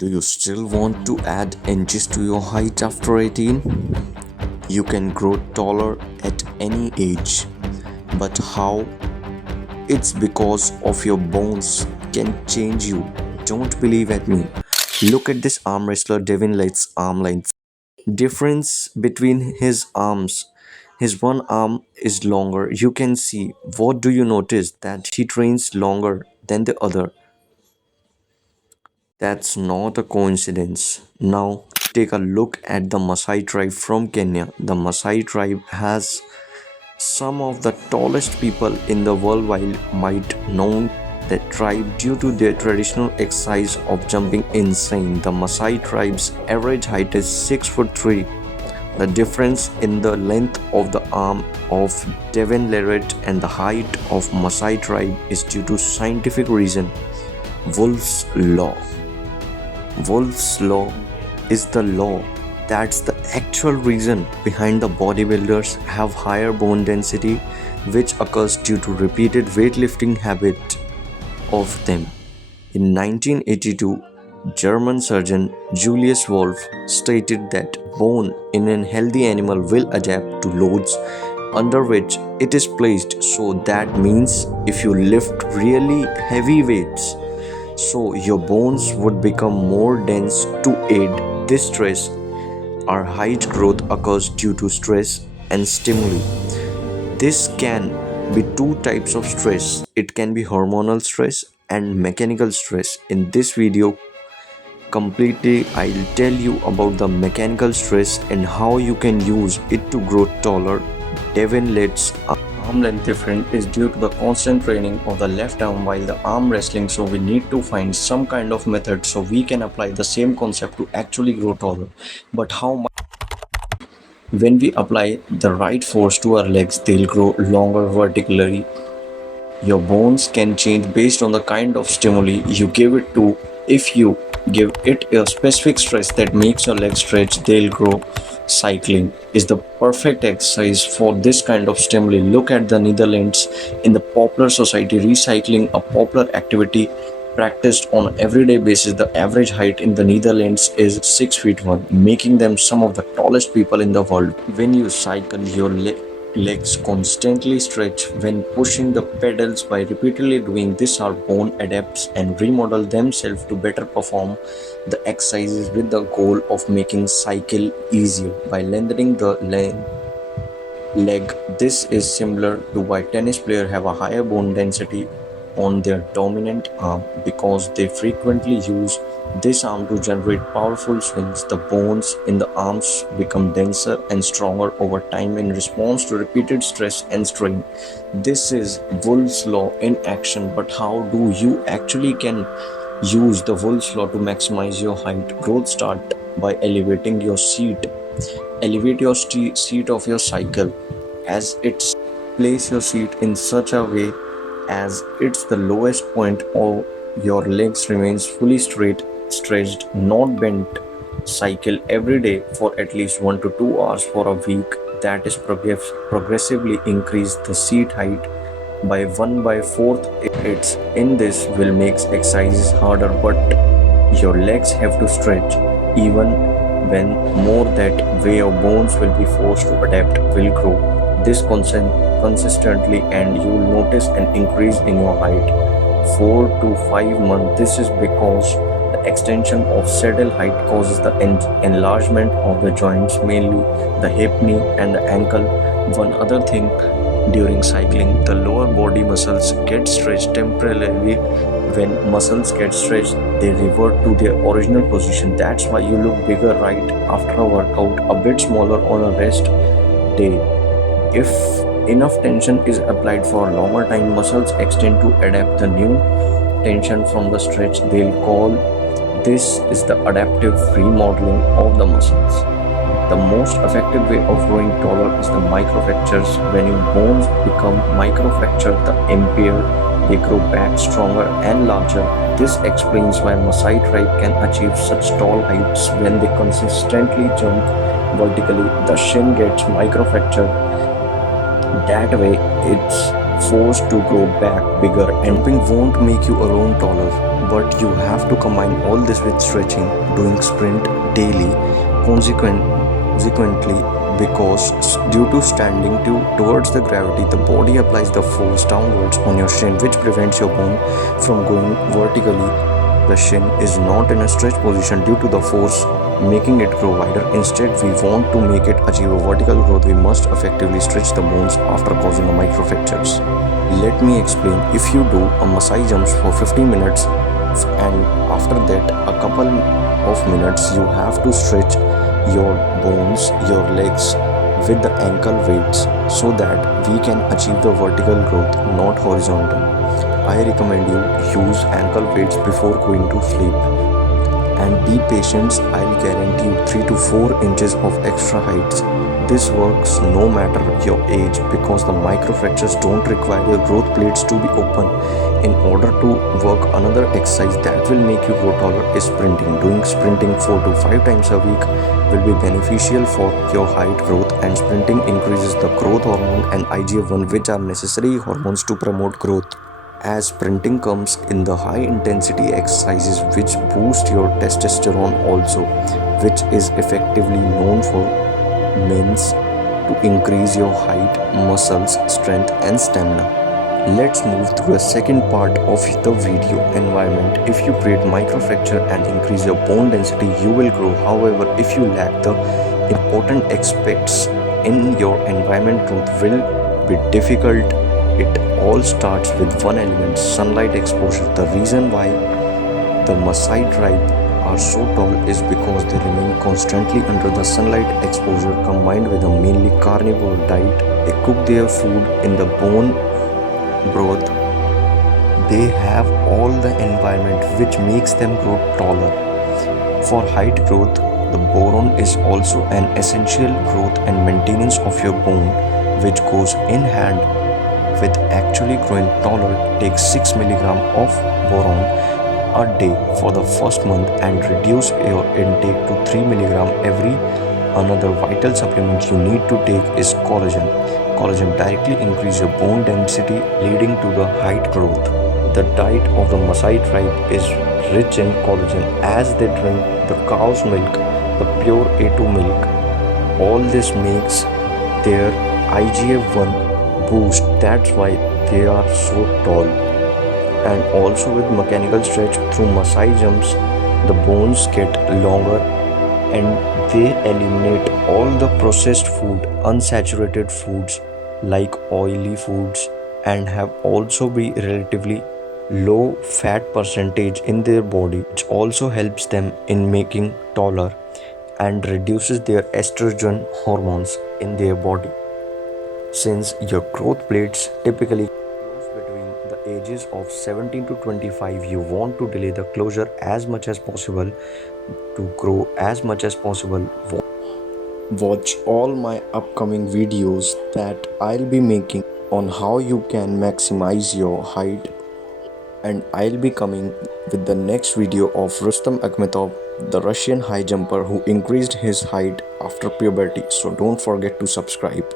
Do you still want to add inches to your height after 18? You can grow taller at any age. But how? It's because of your bones can change you. Don't believe at me. Look at this arm wrestler Devin Lett's arm length. Difference between his arms. His one arm is longer. You can see. What do you notice? That he trains longer than the other. That's not a coincidence. Now, take a look at the Maasai tribe from Kenya. The Maasai tribe has some of the tallest people in the world while might known that tribe due to their traditional exercise of jumping insane. The Maasai tribe's average height is 6 foot 3. The difference in the length of the arm of Devon Leret and the height of Maasai tribe is due to scientific reason. Wolff's Law. Wolff's Law is the law. That's the actual reason behind the bodybuilders have higher bone density, which occurs due to repeated weightlifting habit of them. In 1982, German surgeon Julius Wolff stated that bone in a healthy animal will adapt to loads under which it is placed. So that means if you lift really heavy weights, so your bones would become more dense to aid this stress. Our height growth occurs due to stress and stimuli. This can be two types of stress. It can be hormonal stress and mechanical stress. In this video, completely I'll tell you about the mechanical stress and how you can use it to grow taller. Devin Lett's arm length difference is due to the constant training of the left arm while the arm wrestling, so we need to find some kind of method so we can apply the same concept to actually grow taller. But how much? When we apply the right force to our legs, they'll grow longer vertically. Your bones can change based on the kind of stimuli you give it to. If you give it a specific stress that makes your legs stretch, they'll grow. Cycling is the perfect exercise for this kind of stimuli. Look at the Netherlands. In the popular society, recycling a popular activity practiced on an everyday basis. The average height in the Netherlands is 6 feet 1, making them some of the tallest people in the world. When you cycle, your legs constantly stretch when pushing the pedals. By repeatedly doing this, our bone adapts and remodel themselves to better perform the exercises with the goal of making cycle easier. By lengthening the leg, this is similar to why tennis players have a higher bone density on their dominant arm, because they frequently use this arm to generate powerful swings. The bones in the arms become denser and stronger over time in response to repeated stress and strain. This is Wolff's Law in action. But how do you actually can use the Wolff's Law to maximize your height growth? Start by elevating your seat. Elevate your seat of your cycle as it's place your seat in such a way as it's the lowest point of your legs remains fully straight, stretched, not bent. Cycle every day for at least 1 to 2 hours for a week. That is progressively increase the seat height by 1/4. It's in this will makes exercises harder, but your legs have to stretch even when more. That way your bones will be forced to adapt, will grow this consistently, and you will notice an increase in your height 4 to 5 months. This is because the extension of saddle height causes the enlargement of the joints, mainly the hip, knee and the ankle. One other thing, during cycling the lower body muscles get stretched temporarily. When muscles get stretched, they revert to their original position. That's why you look bigger right after a workout, a bit smaller on a rest day. If enough tension is applied for a longer time, muscles extend to adapt the new tension from the stretch. They'll call this is the adaptive remodeling of the muscles. The most effective way of growing taller is the microfractures. When your bones become microfractured, the impaired, they grow back stronger and larger. This explains why Maasai tribe can achieve such tall heights when they consistently jump vertically. The shin gets microfractured. That way, it's forced to grow back bigger, and jumping won't make you alone taller, but you have to combine all this with stretching, doing sprint daily, consequently, because due to standing towards the gravity, the body applies the force downwards on your shin, which prevents your bone from going vertically. The shin is not in a stretch position due to the force making it grow wider. Instead, we want to make it achieve a vertical growth. We must effectively stretch the bones after causing a microfractures. Let me explain. If you do a Masai jumps for 15 minutes and after that a couple of minutes you have to stretch your bones, your legs with the ankle weights so that we can achieve the vertical growth, not horizontal. I recommend you use ankle weights before going to sleep. And be patient, I'll guarantee you 3 to 4 inches of extra heights. This works no matter your age because the microfractures don't require your growth plates to be open. In order to work another exercise that will make you grow taller is sprinting. Doing sprinting 4 to 5 times a week will be beneficial for your height growth, and sprinting increases the growth hormone and IGF-1, which are necessary hormones to promote growth. As sprinting comes in the high intensity exercises which boost your testosterone also, which is effectively known for men's to increase your height, muscles, strength and stamina. Let's move to the second part of the video, environment. If you create microfracture and increase your bone density, you will grow. However, if you lack the important aspects in your environment, growth will be difficult. It all starts with one element, sunlight exposure. The reason why the Maasai tribe are so tall is because they remain constantly under the sunlight exposure combined with a mainly carnivore diet. They cook their food in the bone broth. They have all the environment which makes them grow taller. For height growth, the boron is also an essential growth and maintenance of your bone, which goes in hand with actually growing taller. Take 6 milligram of boron a day for the first month and reduce your intake to 3 milligram every. Another vital supplement you need to take is collagen. Collagen directly increases your bone density, leading to the height growth. The diet of the Maasai tribe is rich in collagen as they drink the cow's milk, the pure A2 milk. All this makes their IGF-1 boost. That's why they are so tall. And also with mechanical stretch through Maasai jumps, the bones get longer and they eliminate all the processed food, unsaturated foods like oily foods, and have also be relatively low fat percentage in their body, which also helps them in making taller and reduces their estrogen hormones in their body. Since your growth plates typically close between the ages of 17 to 25, you want to delay the closure as much as possible to grow as much as possible. Watch all my upcoming videos that I'll be making on how you can maximize your height, and I'll be coming with the next video of Rustam Akhmetov, the Russian high jumper who increased his height after puberty. So don't forget to subscribe.